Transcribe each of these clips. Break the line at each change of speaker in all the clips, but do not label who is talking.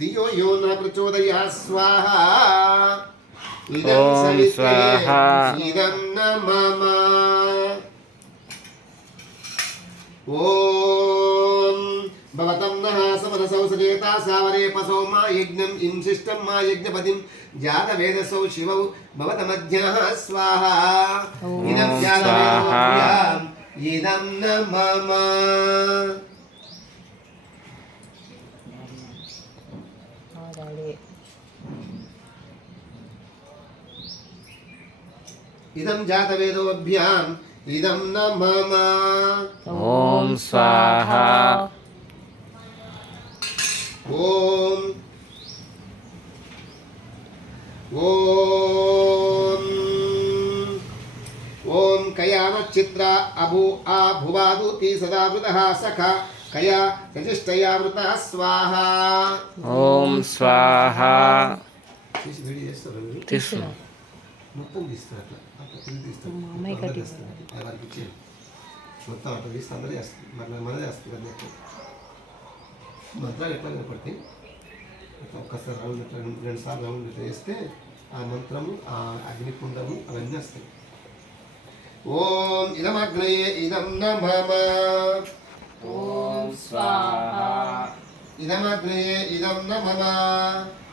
ధియో యో న ప్రచోదయ స్వాహ ఇదం
ఓం
సవిత్రే
స్వాహా.
ఇదం న మమ ఓం భవతం నః సమనసౌ సచేతా సావరే పసౌ మా యజ్ఞం ఇంశిష్టం మా యజ్ఞపతిం జాతవేదసౌ శివౌ భవతమధ్యః స్వాహ ఇదం
ఓం
జాతవేదోభ్యాం ఇదం న మమ ఇదం జాతవేదోభ్యాం ఇదం న మమ
ఓం స్వాహ
ఓం ఓం ఓం కయానచిత్ర అభు ఆ భువాదుతి సదావృత సఖ కయా యజిష్టయావృత స్వాహ.
ఓం స్వాహ.
తీసి వేడి చేస్తారు మీరు?
తీసుకున్నా
మొత్తం తీస్తారు అట్లా.
అమ్మాయి
మొత్తం అట్లా తీస్తే అందరూ చేస్తారు. మరి మనదే వేస్తుంది ఎక్కువ మంత్రాలు ఎట్లా కనపడతాయి? ఒక్కసారి రౌండ్ ఇట్లా రెండు సార్లు రౌండ్ ఇట్లా వేస్తే ఆ మంత్రము ఆ అగ్నికుండము అవన్నీ వస్తాయి. ఓం ఇదమగ్నయే ఇదం
స్వాహ
इदमग्रे इदं न मम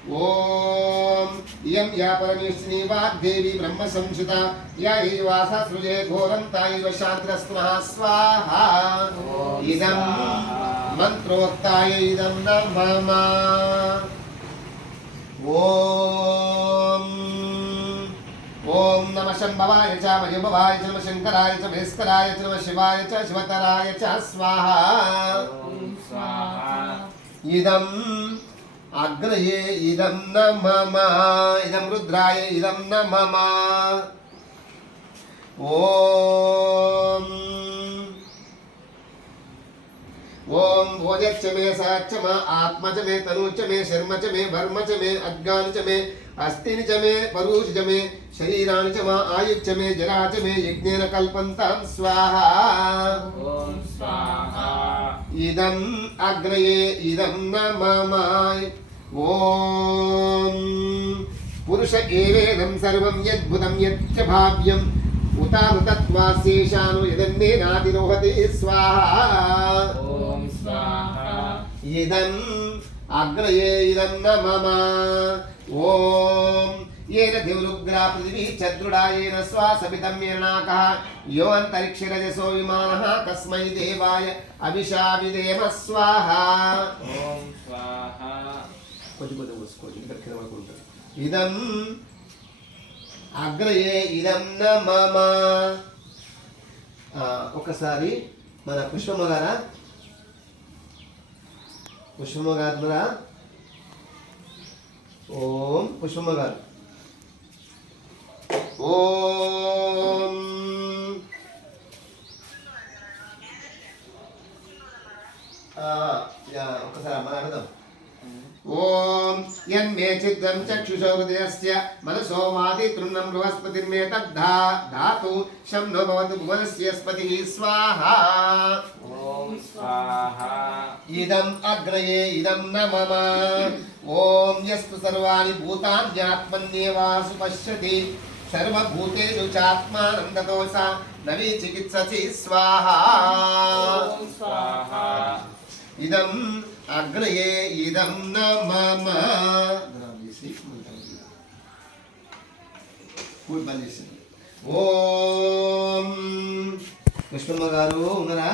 ॐ इयं या परमेष्ठिनी वाग्देवी ब्रह्मसंस्थिता या एवासा सृजे घोरं तायैव शान्तिरस्मः स्वाहा। इदं मन्त्रोक्ताय इदं न मम ॐ नमः शम्भवाय च मयभवाय च नमः शङ्कराय च भेस्कराय च नमः शिवाय च शिवतराय च। स्वाहा। ఇదం అగ్రయే ఇదం న మమ ఇదం రుద్రాయ ఇదం న మమ ఓ यच्च मे सा आत्म च मे तनु च मे शर्म च मे वर्म च मे अज्ञान च मे अस्थि च मे परूष च मे शरीराणि च म आयुच्च मे जरा च मे
यज्ञेन कल्पन्तां
स्वाहा ॐ स्वाहा इदम् अग्रये इदं न ममाय ॐ पुरुष एवेदं सर्वं यद्भुतं यच्च भाव्यम् उतावृतत्वास्येषानु
यदन्नेनादिरोहते स्वाहा
ఇదం అగ్రయే ఇదం న మమ ఓం येन दिवरुग्रा पृथिवी चद्रुडा येन श्वासमिदं येनाकः यो अन्तरिक्षरजसो विमानः कस्मै देवाय अभिशाविदेम स्वाहा
ఓం స్వాహ
కొంచెం కొంచెం మూసుకోండి ఇక్కడ కింద పడుకుంటారు ఇదం అగ్రయే ఇదం న మమ ఆ, ఒకసారి మన పుష్పమ్మ గారా పుష్పమ్మగారులరా ఓం పుష్పమ్మగారు ఓం. ఒకసారి అమ్మ అర్థం ఓం యన్మే చిత్తం చక్షుషో హృదయస్య మనసో వాది తృణం బృహస్పతిర్మే తద్ధా ధాతు శం నో భవతు భువనస్య స్వాహ. ఇదం అగ్రయే ఇదం న మమ ఓం యస్తు సర్వాణి భూతాన్యాత్మన్యేవాసు పశ్యతి సర్వభూతేషు చాత్మానం తతో సా నవీ చికిత్ససి
స్వాహ
ఇదం అగ్రయే ఇదం న మమ ఓం పుష్పమ్మ గారు ఉన్నారా